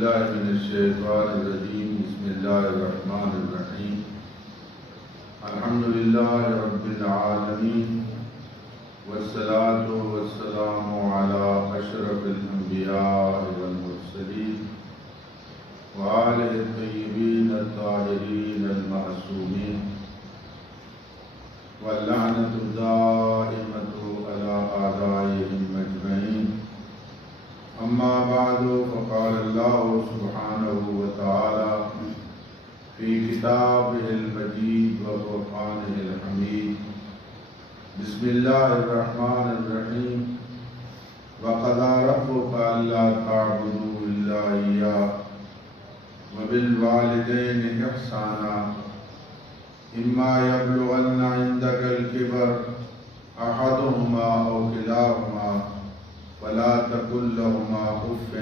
باللہ من الشیطان الرجیم بسم اللہ الرحمن الرحیم الحمدللہ رب العالمین والصلاة والسلام علی اشرف الانبیاء والمرسلین وآلہ الطیبین الطاہرین المعصومین واللعنۃ الدائمۃ علی اعدائهم اجمعین اما بعد فقال اللہ سبحانہ وتعالی فی کتابہ المجید وفرقانہ الحمید بسم اللہ الرحمن الرحیم وقضى ربك ألا تعبدوا إلا إياه وبالوالدين إحسانا إما يبلغن عندك الكبر أحدهما أو كلاهما ولا تقل لهما اف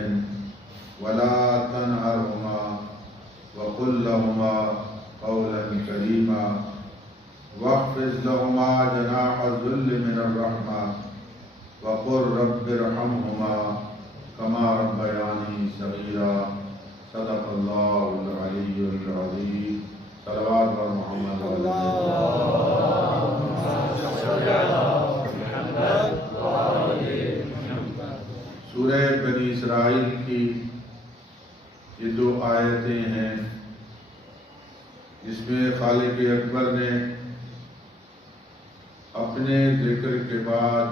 ولا تنهرهما وقل لهما قولا كريما واخفض لهما جناح الذل من الرحمة وقل رب ارحمهما كما ربياني صغيرا صدق الله العلي العظيم صلوات محمد سورہ بنی اسرائیل کی یہ دو آیتیں ہیں جس میں خالق اکبر نے اپنے ذکر کے بعد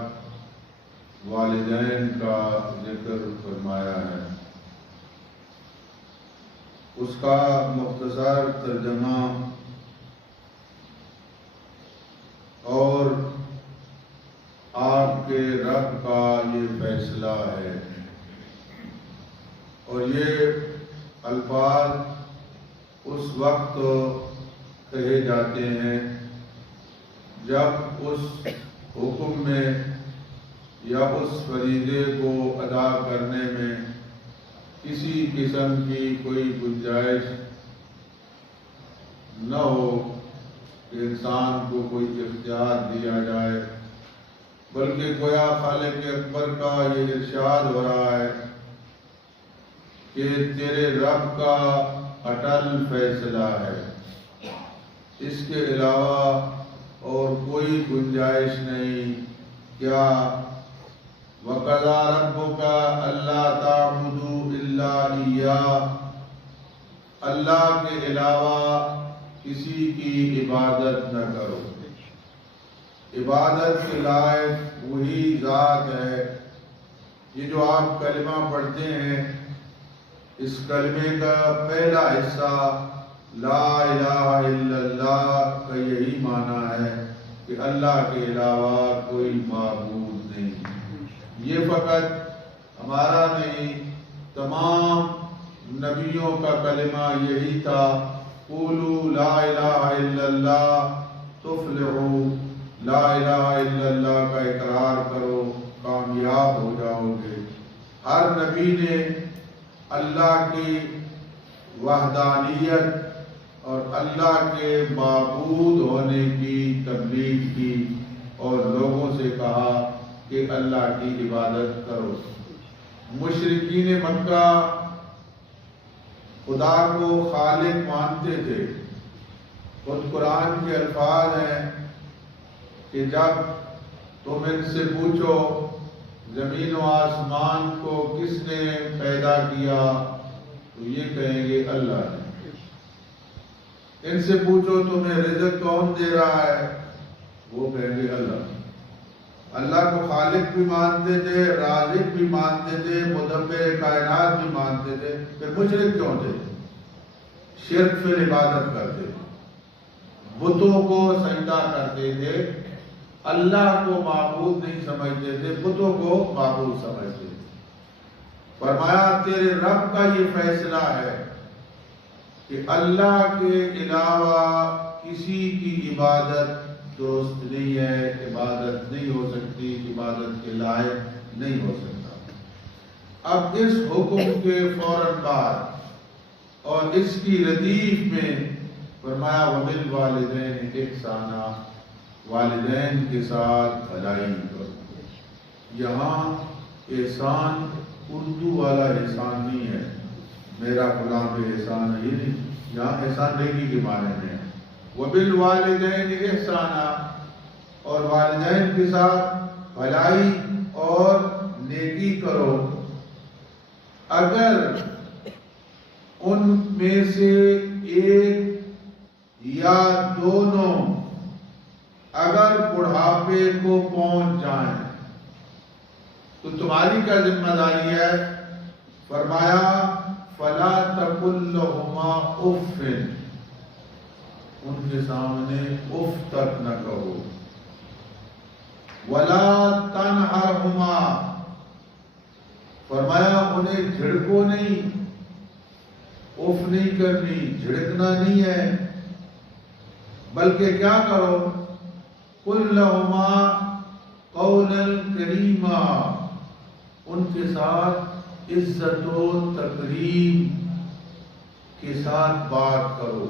والدین کا ذکر فرمایا ہے۔ اس کا مختصر ترجمہ اور آپ کے رب کا یہ فیصلہ ہے، اور یہ الفاظ اس وقت کہے جاتے ہیں جب اس حکم میں یا اس فریضے کو ادا کرنے میں کسی قسم کی کوئی گنجائش نہ ہو کہ انسان کو کوئی اختیار دیا جائے، بلکہ گویا خالق اکبر کا یہ ارشاد ہو رہا ہے کہ تیرے رب کا اٹل فیصلہ ہے، اس کے علاوہ اور کوئی گنجائش نہیں۔ کیا وَقَضَىٰ رَبُّكَ أَلَّا تَعْبُدُوا إِلَّا إِيَّاهُ، اللہ کے علاوہ کسی کی عبادت نہ کرو۔ عبادت کے لائق وہی ذات ہے۔ یہ جو آپ کلمہ پڑھتے ہیں، اس کلمے کا پہلا حصہ لا الہ الا اللہ کا یہی معنی ہے کہ اللہ کے علاوہ کوئی معبود نہیں۔ یہ فقط ہمارا نہیں، تمام نبیوں کا کلمہ یہی تھا، قولوا لا الہ الا اللہ تفلحوا، لا الہ الا اللہ کا اقرار کرو کامیاب ہو جاؤ گے۔ ہر نبی نے اللہ کی وحدانیت اور اللہ کے معبود ہونے کی تبلیغ کی اور لوگوں سے کہا کہ اللہ کی عبادت کرو۔ مشرکین مکہ خدا کو خالق مانتے تھے۔ خود قرآن کے الفاظ ہیں کہ جب تم ان سے پوچھو زمین و آسمان کو کس نے پیدا کیا تو یہ کہیں گے اللہ نے۔ ان سے پوچھو تمہیں رزق کون دے رہا ہے، وہ کہیں گے اللہ۔ اللہ کو خالق بھی مانتے تھے، رازق بھی مانتے تھے، مدبر کائنات بھی مانتے تھے، پھر مشرک کیوں تھے؟ شرک فی عبادت کرتے تھے، بتوں کو سجدہ کرتے تھے، اللہ کو معبود نہیں سمجھتے تھے، بتوں کو معبود سمجھتے تھے۔ فرمایا تیرے رب کا یہ فیصلہ ہے کہ اللہ کے علاوہ کسی کی عبادت درست نہیں ہے، عبادت نہیں ہو سکتی، عبادت کے لائق نہیں ہو سکتا۔ اب اس حکم کے فوراً بعد اور اس کی ردیف میں فرمایا وَبِالْوَالِدَيْنِ إِحْسَانًا، والدین کے ساتھ بھلائی کرو۔ یہاں احسان اردو والا احسان نہیں ہے، میرا فلاں پہ احسان ہی نہیں، یہاں احسان نیکی کے معنی میں ہے۔ وبالوالدین احسانا، اور والدین کے ساتھ بھلائی اور نیکی کرو۔ اگر ان میں سے ایک یا دونوں اگر بڑھاپے کو پہنچ جائیں تو تمہاری کیا ذمہ داری ہے؟ فرمایا فلا تقل لهما اف، ان کے سامنے اف تک نہ کہو۔ ولا تنہرهما، فرمایا انہیں جھڑکو نہیں، اف نہیں کرنی، جھڑکنا نہیں ہے، بلکہ کیا کرو؟ قل لهما قولا کریما، ان کے ساتھ عزت و تکریم کے ساتھ بات کرو،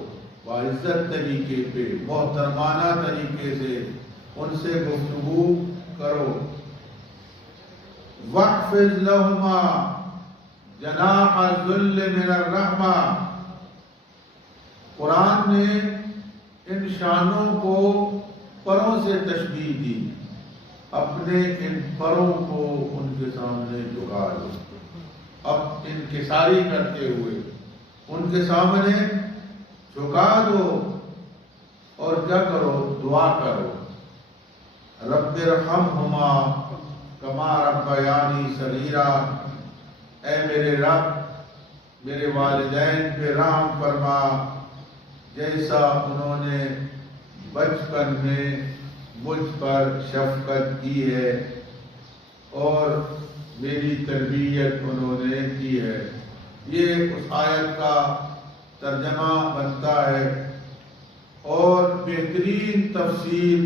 باعزت طریقے پہ، محترمانہ طریقے سے ان سے گفتگو کرو۔ وَاخْفِضْ لَهُمَا جَنَاحَ الذُّلِّ مِنَ الرَّحْمَةِ، قرآن نے ان شانوں کو پروں سے تشبیہ دی، اپنے ان پروں کو ان کے سامنے جھکا دو، اب انکساری کرتے ہوئے ان کے سامنے جھکا دو، اور کیا کرو؟ دعا کرو۔ رب ارحمہما کما ربیانی صغیرا، اے میرے رب میرے والدین پہ رحم فرما جیسا انہوں نے بچپن میں مجھ پر شفقت کی ہے اور میری تربیت انہوں نے کی ہے۔ یہ اس آیت کا ترجمہ بنتا ہے، اور بہترین تفسیر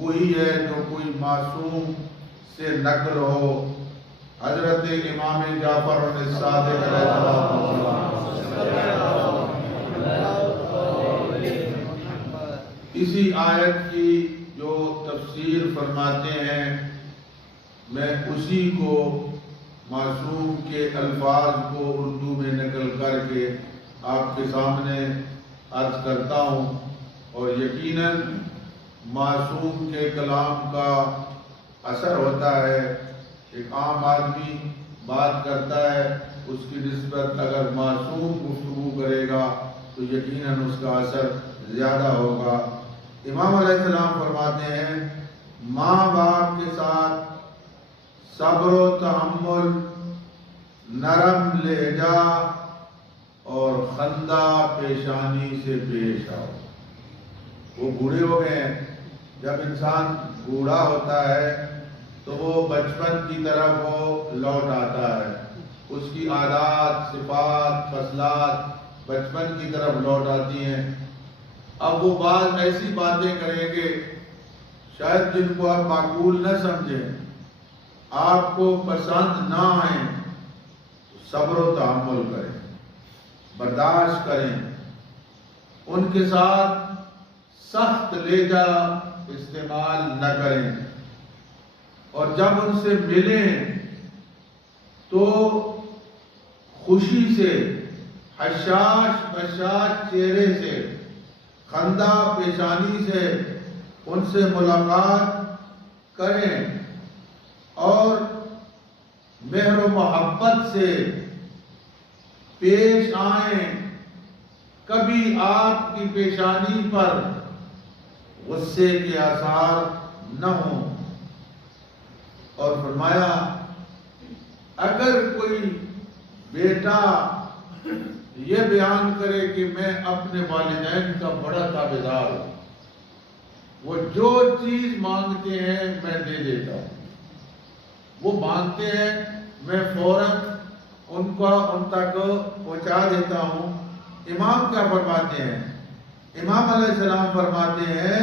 وہی ہے جو کوئی معصوم سے نقل ہو، حضرت امام جعفر الصادق علیہ السلام۔ اسی آیت کی جو تفسیر فرماتے ہیں، میں اسی کو معصوم کے الفاظ کو اردو میں نقل کر کے آپ کے سامنے عرض کرتا ہوں، اور یقیناً معصوم کے کلام کا اثر ہوتا ہے۔ ایک عام آدمی بات کرتا ہے، اس کی نسبت اگر معصوم گفتگو کرے گا تو یقیناً اس کا اثر زیادہ ہوگا۔ امام علیہ السلام فرماتے ہیں، ماں باپ کے ساتھ صبر و تحمل، نرم لہجہ اور خندہ پیشانی سے پیش آؤ۔ وہ بوڑھے ہو گئے ہیں، جب انسان بوڑھا ہوتا ہے تو وہ بچپن کی طرف وہ لوٹ آتا ہے، اس کی عادات، صفات، خصلات بچپن کی طرف لوٹ آتی ہیں۔ اب وہ بعض ایسی باتیں کریں گے شاید جن کو آپ معقول نہ سمجھیں، آپ کو پسند نہ آئیں، صبر و تحمل کریں، برداشت کریں، ان کے ساتھ سخت لہجہ استعمال نہ کریں، اور جب ان سے ملیں تو خوشی سے، حشاش بشاش چہرے سے، خندہ پیشانی سے ان سے ملاقات کریں، اور مہر و محبت سے پیش آئیں۔ کبھی آپ کی پیشانی پر غصے کے آثار نہ ہوں۔ اور فرمایا اگر کوئی بیٹا یہ بیان کرے کہ میں اپنے والدین کا بڑا تابعدار ہوں، وہ جو چیز مانگتے ہیں میں دے دیتا ہوں، وہ مانگتے ہیں میں فوراً ان تک پہنچا دیتا ہوں۔ امام کیا فرماتے ہیں؟ امام علیہ السلام فرماتے ہیں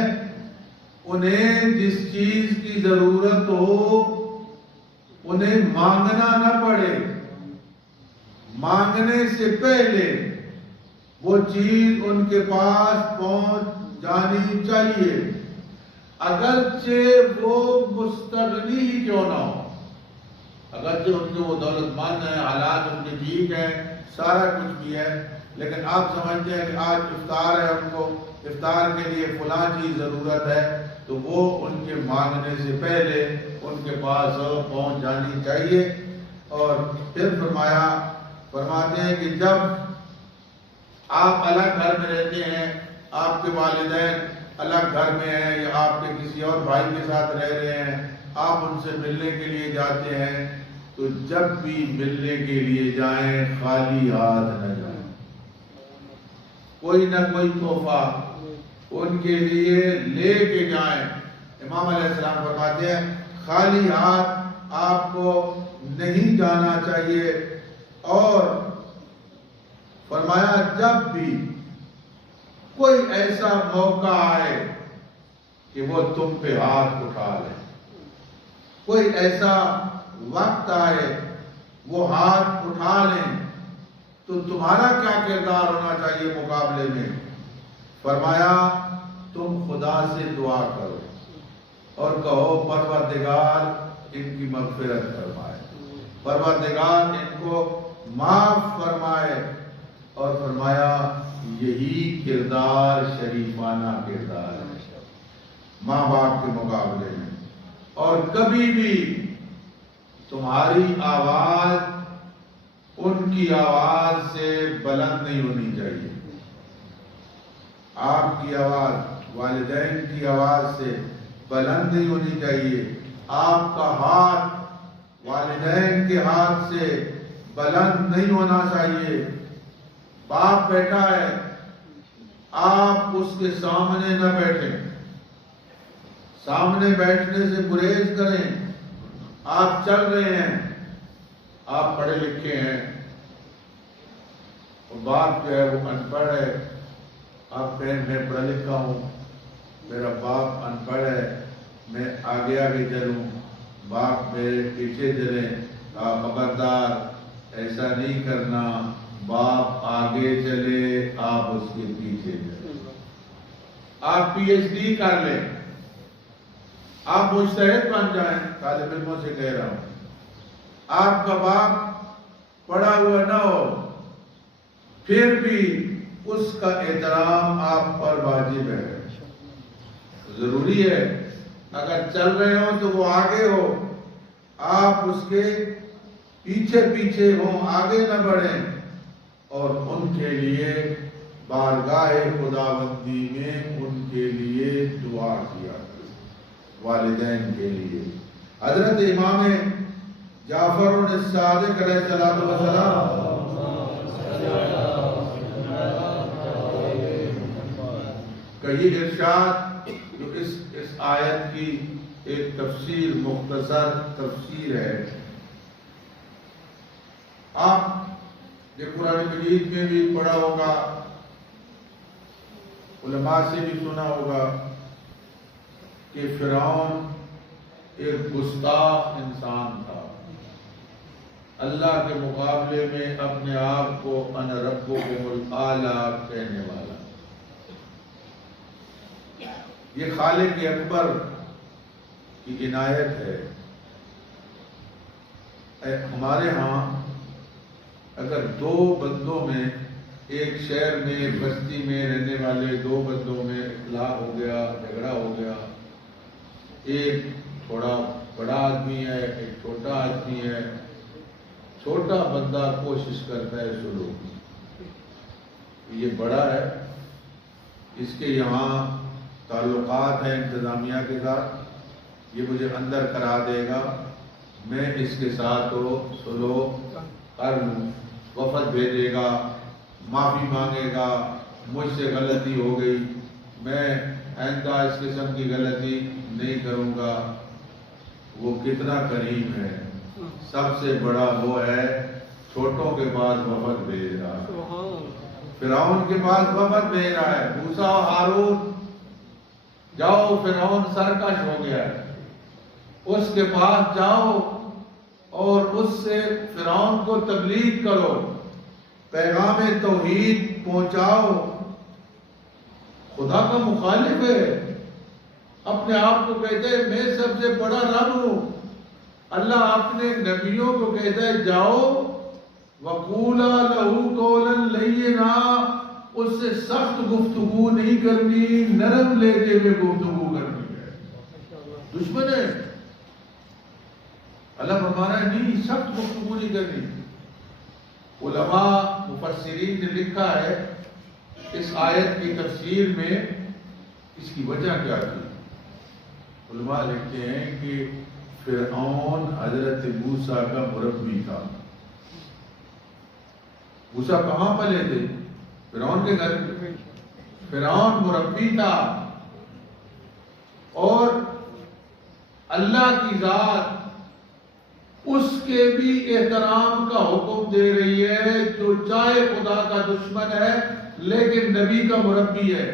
انہیں جس چیز کی ضرورت ہو انہیں مانگنا نہ پڑے، مانگنے سے پہلے وہ چیز ان کے پاس پہنچ جانی چاہیے، اگرچہ وہ مستغنی ہی کیوں نہ ہو، اگرچہ ان کے وہ دولت مند ہیں، حالات ان کے ٹھیک ہیں، سارا کچھ بھی ہے، لیکن آپ سمجھتے ہیں کہ آج افطار ہے، ان کو افطار کے لیے فلاں چیز ضرورت ہے، تو وہ ان کے مانگنے سے پہلے ان کے پاس پہنچ جانی چاہیے۔ اور پھر فرماتے ہیں کہ جب آپ الگ گھر میں رہتے ہیں، آپ کے والدین الگ گھر میں ہیں یا آپ کے کسی اور بھائی کے ساتھ رہ رہے ہیں، آپ ان سے ملنے کے لیے جاتے ہیں، تو جب بھی ملنے کے لیے جائیں خالی ہاتھ نہ جائیں، کوئی نہ کوئی تحفہ ان کے لیے لے کے جائیں۔ امام علیہ السلام فرماتے ہیں خالی ہاتھ آپ کو نہیں جانا چاہیے، اور فرمایا جب بھی کوئی ایسا موقع آئے کہ وہ تم پہ ہاتھ اٹھا لیں، کوئی ایسا وقت آئے وہ ہاتھ اٹھا لیں، تو تمہارا کیا کردار ہونا چاہیے مقابلے میں؟ فرمایا تم خدا سے دعا کرو اور کہو پروردگار ان کی مغفرت فرمائے، پروردگار ان کو معاف فرمائے، اور فرمایا یہی کردار شریفانہ کردار ہے ماں باپ کے مقابلے میں۔ اور کبھی بھی تمہاری آواز ان کی آواز سے بلند نہیں ہونی چاہیے، آپ کی آواز والدین کی آواز سے بلند نہیں ہونی چاہیے، آپ کا ہاتھ والدین کے ہاتھ سے بلند نہیں ہونا چاہیے۔ باپ بیٹھا ہے، آپ اس کے سامنے نہ بیٹھیں، سامنے بیٹھنے سے گریز کریں۔ آپ چل رہے ہیں، آپ پڑھے لکھے ہیں، باپ جو ہے وہ ان پڑھ ہے، آپ کہیں میں پڑھا لکھا ہوں، میرا باپ ان پڑھ ہے، میں آگے آگے چلوں، باپ میرے پیچھے چلیں، آپ خبردار ایسا نہیں کرنا، باپ آگے چلے آپ اس کے پیچھے چلیں۔ آپ پی ایچ ڈی کر لیں، آپ مجتہد بن جائیں، طالب علموں سے کہہ رہا ہوں، آپ کا باپ پڑھا ہوا نہ ہو، پھر بھی اس کا احترام آپ پر واجب ہے، ضروری ہے۔ اگر چل رہے ہوں تو وہ آگے ہو، آپ اس کے پیچھے پیچھے ہوں، آگے نہ بڑھیں، اور ان کے لیے بارگاہ خداوندی میں ان کے لیے دعا کیا کریں، والدین کے لیے۔ حضرت امام جعفر الصادق علیہ السلام کا یہ ارشاد جو اس آیت کی ایک تفسیر، مختصر تفسیر ہے، آپ یہ قرآن مجید میں بھی پڑھا ہوگا، علماء سے بھی سنا ہوگا کہ فرعون ایک گستاخ انسان تھا، اللہ کے مقابلے میں اپنے آپ کو انا ربکم الاعلی کہنے والا۔ یہ خالق اکبر کی عنایت ہے۔ ہمارے ہاں اگر دو بندوں میں، ایک شہر میں ایک بستی میں رہنے والے دو بندوں میں اختلاف ہو گیا، جھگڑا ہو گیا، ایک تھوڑا بڑا آدمی ہے، ایک چھوٹا آدمی ہے، چھوٹا بندہ کوشش کرتا ہے سلوک، یہ بڑا ہے، اس کے یہاں تعلقات ہیں انتظامیہ کے ساتھ، یہ مجھے اندر کرا دے گا، میں اس کے ساتھ سلوک کر لوں، وفد بھیجے گا، معافی مانگے گا، مجھ سے غلطی ہو گئی، میں آئندہ اس قسم کی غلطی نہیں کروں گا۔ وہ کتنا کریم ہے، سب سے بڑا وہ ہے، چھوٹوں کے پاس وفد بھیج رہا ہے، فرعون کے پاس وفد بھیج رہا ہے، موسیٰ و ہارون جاؤ، فرعون سرکش ہو گیا ہے، اس کے پاس جاؤ اور اس سے فرعون کو تبلیغ کرو، پیغام توحید پہنچاؤ۔ خدا کا مخالف ہے، اپنے آپ کو کہتے ہیں میں سب سے بڑا رب ہوں، اللہ اپنے نبیوں کو کہتا ہے جاؤ وَقُولَا لَهُ قَوْلًا لَيِّنًا، اس سے سخت گفتگو نہیں کرنی، نرم لہجے میں گفتگو کرنی ہے. دشمن ہے، اللہ فرمانا ہے نہیں، سخت گفتگو نہیں کرنی. علماء مفسرین نے لکھا ہے اس آیت کی تفسیر میں اس کی وجہ کیا تھی. علماء لکھتے ہیں کہ فرعون حضرت موسیٰ کا مربی تھا. موسیٰ کہاں پلے تھے؟ فرعون کے گھر. فرعون مربی تھا اور اللہ کی ذات اس کے بھی احترام کا حکم دے رہی ہے، جو چاہے خدا کا دشمن ہے لیکن نبی کا مربی ہے،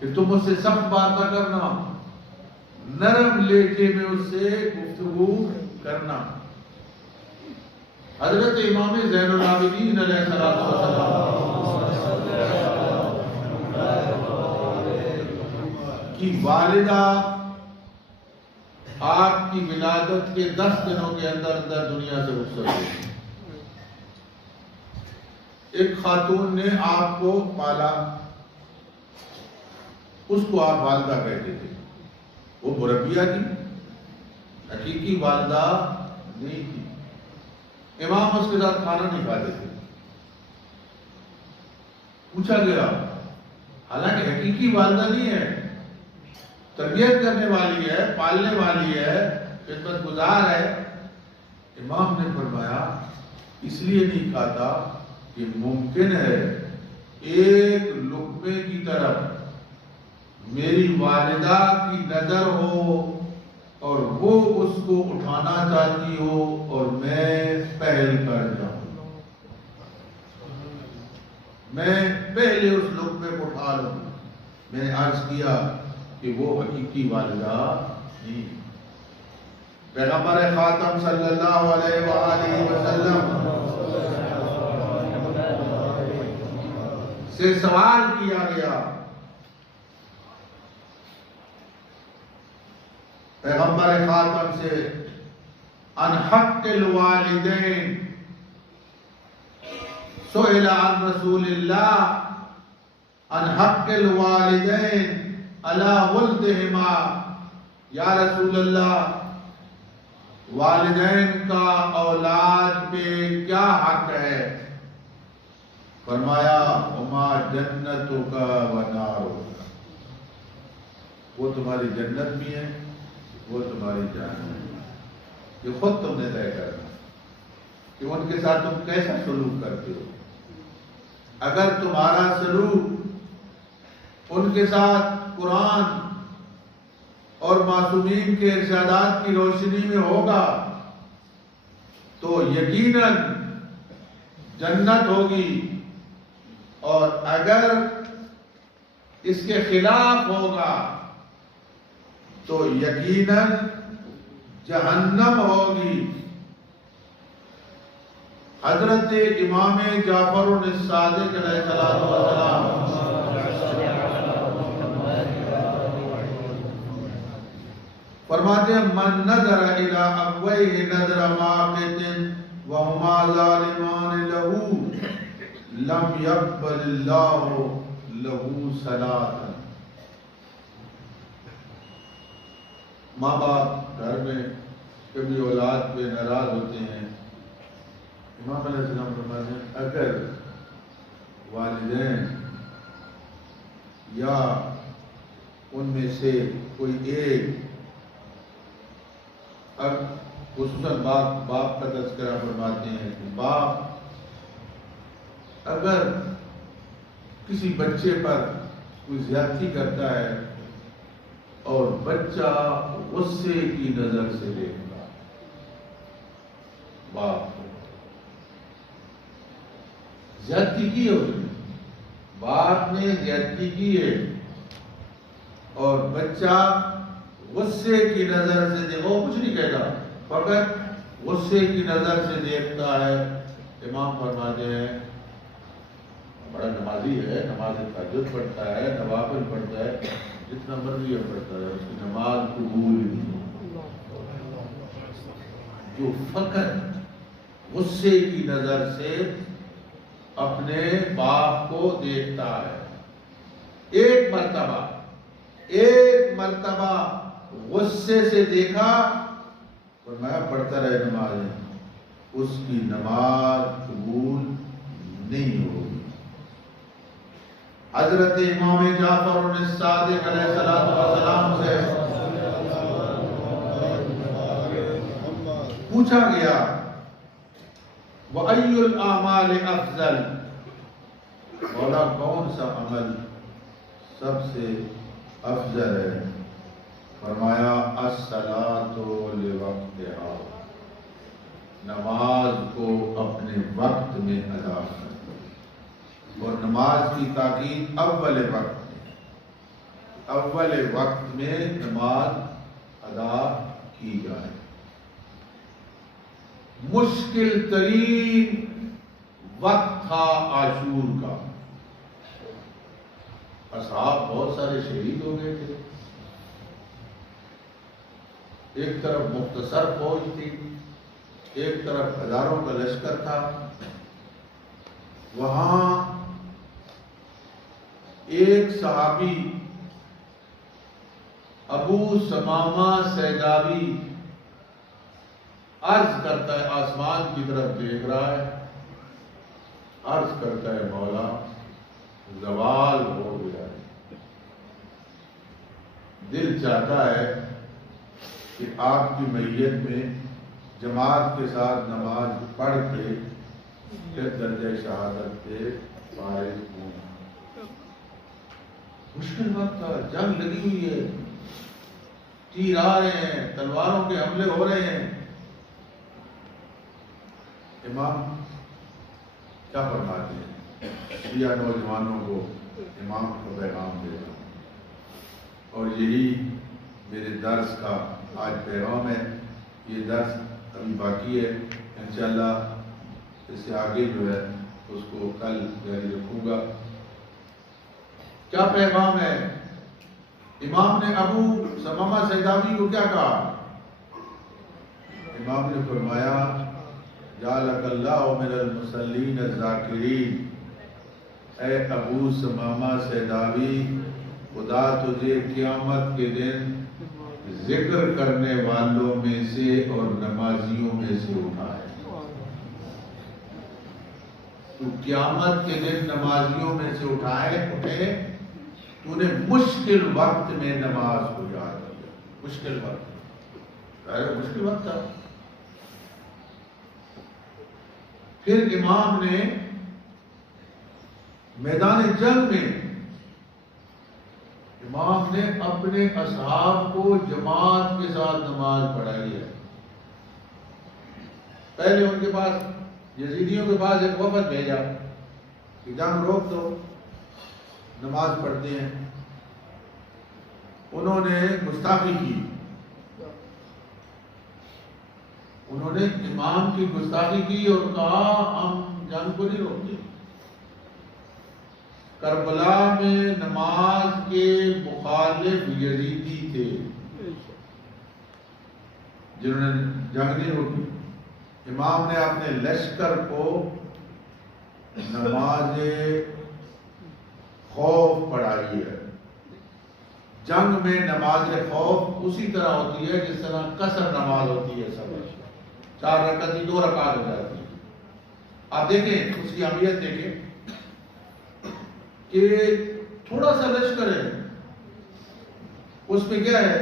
کہ تم اس سے سخت بات نہ کرنا، نرم لہجے میں اس سے گفتگو کرنا. حضرت امام زین العابدین علیہ السلام کی والدہ آپ کی ولادت کے 10 دنوں کے اندر اندر دنیا سے رخصت ہوئی. ایک خاتون نے آپ کو پالا، اس کو آپ والدہ کہتے تھے. وہ مربیہ تھی، حقیقی والدہ نہیں تھی. امام اس کے ساتھ کھانا نہیں کھاتے تھے. پوچھا گیا، حالانکہ حقیقی والدہ نہیں ہے، تربیت کرنے والی ہے، پالنے والی ہے، خدمت گزار ہے. امام نے فرمایا اس لیے نہیں کھاتا کہ ممکن ہے ایک لقمے کی طرف میری والدہ کی نظر ہو اور وہ اس کو اٹھانا چاہتی ہو اور میں پہل کر جاؤں، میں پہلے اس لقمے کو اٹھا لوں. میں نے عرض کیا کہ وہ حقیقی والدہ نہیں. پیغمبر خاتم صلی اللہ علیہ وآلہ وسلم سے سوال کیا گیا، پیغمبر خاتم سے، عن حق الوالدین. سئل عن رسول اللہ عن حق الوالدین علی ولدہما. یا رسول اللہ، والدین کا اولاد پہ کیا حق ہے؟ فرمایا ہما جنتک و نارک، وہ تمہاری جنت بھی ہے، وہ تمہاری جہنم ہے. یہ خود تم نے طے کرنا کہ ان کے ساتھ تم کیسا سلوک کرتے ہو. اگر تمہارا سلوک ان کے ساتھ قرآن اور معصومین کے ارشادات کی روشنی میں ہوگا تو یقیناً جنت ہوگی، اور اگر اس کے خلاف ہوگا تو یقیناً جہنم ہوگی. حضرت امام جعفر الصادق علیہ السلام فرماتے ہیں، من نظر الی ابویہ نظر ماقت وہما ظالمان لہ لم یقبل اللہ لہ صلاۃ. ماں باپ گھر میں کبھی اولاد پہ ناراض ہوتے ہیں. امام علیہ السلام فرماتے ہیں اگر والدین یا ان میں سے کوئی ایک، اب خصوصاً باپ کا تذکرہ فرماتے ہیں کہ باپ اگر کسی بچے پر کوئی زیادتی کرتا ہے اور بچہ غصے کی نظر سے دیکھتا، باپ زیادتی کی ہے، اس نے باپ نے زیادتی کی ہے اور بچہ غصے کی نظر سے دیکھو، وہ کچھ نہیں کہتا، فقط غصے کی نظر سے دیکھتا ہے. امام فرماتے ہیں بڑا نمازی ہے، نماز تہجد پڑھتا ہے، نوافل پڑھتا ہے، جتنا مرضی پڑھتا ہے، اس کی نماز قبول نہیں. جو فقط غصے کی نظر سے اپنے باپ کو دیکھتا ہے. ایک مرتبہ غصے سے دیکھا اور میں پڑھتا رہے نمازیں، اس کی نماز قبول نہیں ہوگی. حضرت امام جعفر الصادق علیہ السلام سے پوچھا گیا وَأَيُّ الْأَعْمَالِ أَفْضَلُ، مولا کون سا عمل سب سے افضل ہے؟ فرمایا الصلاۃ لوقتہا، نماز کو اپنے وقت میں ادا کرنا. اور نماز کی تاکید اول وقت میں نماز ادا کی جائے. مشکل ترین وقت تھا عاشور کا. اصحاب بہت سارے شہید ہو گئے تھے. ایک طرف مختصر فوج تھی، ایک طرف ہزاروں کا لشکر تھا. وہاں ایک صحابی ابو سمامہ سیداوی عرض کرتا ہے، آسمان کی طرف دیکھ رہا ہے، عرض کرتا ہے مولا زوال ہو گیا ہے. دل چاہتا ہے کہ آپ کی میت میں جماعت کے ساتھ نماز پڑھ کے پھر درجہ شہادت پہ فارغ ہوں. مشکل وقت تھا، جنگ لگی ہوئی ہے، تیر آ رہے ہیں، تلواروں کے حملے ہو رہے ہیں. امام کیا فرماتے ہیں؟ شیعہ نوجوانوں کو امام کا پیغام دے رہا ہوں، اور یہی میرے درس کا آج پیغام ہے. یہ درس ابھی باقی ہے، انشاءاللہ اس سے آگے جو ہے اس کو کل جاری رکھوں گا. کیا پیغام ہے؟ امام نے ابو سمامہ سیداوی کو کیا کہا؟ امام نے فرمایا جعلک اللہ من المصلین الذاکرین، اے ابو سمامہ سیداوی خدا تجھے قیامت کے دن ذکر کرنے والوں میں سے اور نمازیوں میں سے اٹھائے. تو قیامت کے دن نمازیوں میں سے اٹھے. تو نے مشکل وقت میں نماز کو یاد کیا. مشکل وقت تھا. پھر امام نے میدان جنگ میں امام نے اپنے اصحاب کو جماعت کے ساتھ نماز پڑھائی ہے. پہلے ان کے پاس یزیدیوں کے پاس ایک وفد بھیجا کہ جنگ روک دو، نماز پڑھتے ہیں. انہوں نے گستاخی کی، انہوں نے امام کی گستاخی کی اور کہا ہم جنگ کو نہیں روکتے. کربلا میں نماز کے مخالف یزیدی تھے جنہوں نے جنگ نہیں روکی. امام نے اپنے لشکر کو نماز خوف پڑھائی ہے. جنگ میں نماز خوف اسی طرح ہوتی ہے جس طرح قصر نماز ہوتی ہے. سب 4 رکعت کی 2 رکعت ہو جاتی ہے. آپ دیکھیں اس کی اہمیت دیکھیں کہ تھوڑا سا لشکر ہے، اس میں کیا ہے،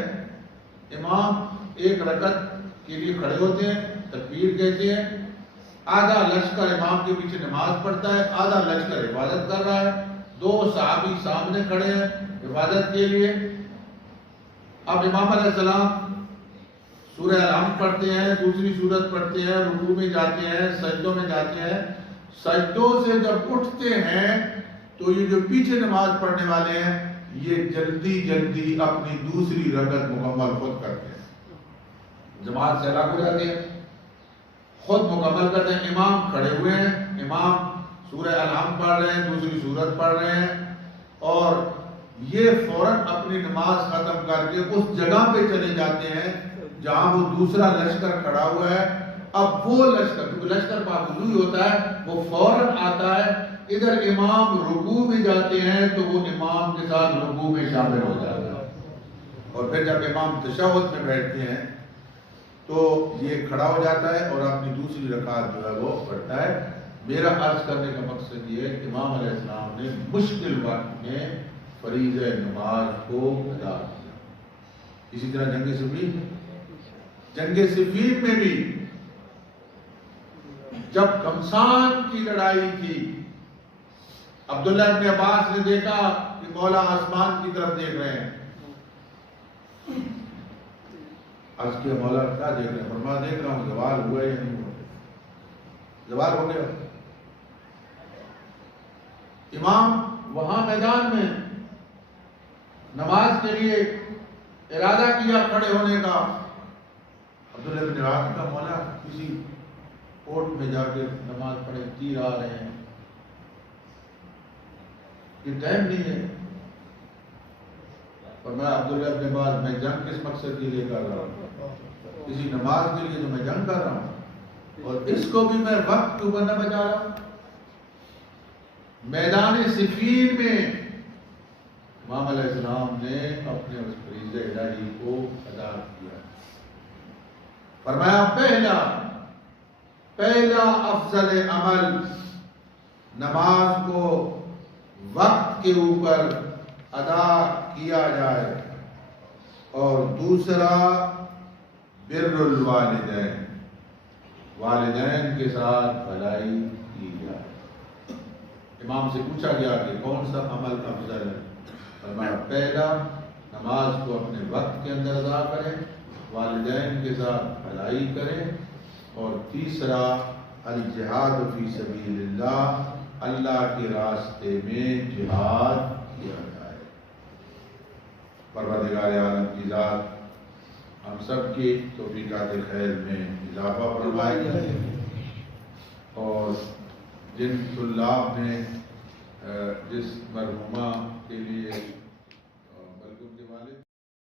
امام 1 رکعت کے لیے کھڑے ہوتے ہیں، تکبیر کہتے ہیں، آدھا لشکر امام کے پیچھے نماز پڑھتا ہے، آدھا لشکر عبادت کر رہا ہے. 2 صحابی سامنے کھڑے ہیں عبادت کے لیے. اب امام علیہ السلام سورہ الحمد پڑھتے ہیں، دوسری سورت پڑھتے ہیں، رکوع میں جاتے ہیں، سجدوں میں جاتے ہیں. سجدوں سے جب اٹھتے ہیں تو یہ جو پیچھے نماز پڑھنے والے ہیں یہ جلدی اپنی دوسری رکعت مکمل خود کرتے ہیں. جماعت سے الگ ہو جاتے ہیں، خود مکمل کرتے ہیں. امام کھڑے ہوئے ہیں، امام سورہ الحمد پڑھ رہے ہیں، دوسری سورت پڑھ رہے ہیں، اور یہ فوراً اپنی نماز ختم کر کے اس جگہ پہ چلے جاتے ہیں جہاں وہ دوسرا لشکر کھڑا ہوا ہے اب وہ لشکر، کیونکہ لشکر پاکوزوئی ہوتا ہے، وہ فوراً آتا ہے، ادھر امام رکوع میں جاتے ہیں تو وہ امام کے ساتھ رکوع میں شامل ہو جاتا ہے، اور پھر جب امام تشہد میں بیٹھتے ہیں تو یہ کھڑا ہو جاتا ہے اور اپنی دوسری رکعت جو ہے وہ پڑھتا ہے۔ میرا عرض کرنے کا مقصد یہ ہے کہ امام علیہ السلام نے مشکل وقت میں فریضہ نماز کو ادا کیا۔ اسی طرح جنگ صفین میں بھی جب گھمسان کی لڑائی تھی، عبداللہ ابن عباس نے دیکھا کہ مولا آسمان کی طرف دیکھ رہے ہیں۔ عرض کیا مولا کیا دیکھ رہے ہیں؟ فرمایا دیکھ رہا ہوں زوال ہوا یا نہیں ہوا۔ زوال ہو گیا۔ امام وہاں میدان میں نماز کے لیے ارادہ کیا کھڑے ہونے کا، عبداللہ بن عباس کا مولا کسی کوٹ میں جا کے نماز پڑھے، تیر آ رہے ہیں، یہ ٹائم نہیں ہے۔ فرمایا عبداللہ بن عباس میں جنگ کس مقصد کے لیے کر رہا ہوں؟ کسی نماز کے لیے تو میں جنگ کر رہا ہوں، اور اس کو بھی میں وقت کے اوپر نہ بچا رہا ہوں۔ میدان صفین میں امام علیہ السلام نے اپنے اس فریضہ الہی کو ادا کیا۔ فرمایا پہلا افضل عمل نماز کو وقت کے اوپر ادا کیا جائے، اور دوسرا بر الوالدین، والدین کے ساتھ بھلائی کی جائے۔ امام سے پوچھا گیا کہ کون سا عمل افضل ہے؟ فرمایا پہلا نماز کو اپنے وقت کے اندر ادا کریں، والدین کے ساتھ بھلائی کریں، اور تیسرا الجہاد فی سبیل اللہ، اللہ کے راستے میں جہاد کیا جائے۔ پروردگار عالم کی ذات ہم سب کی توفیقات خیر میں اضافہ فرمائے، اور جن طلاب نے جس مرحومہ کے لیے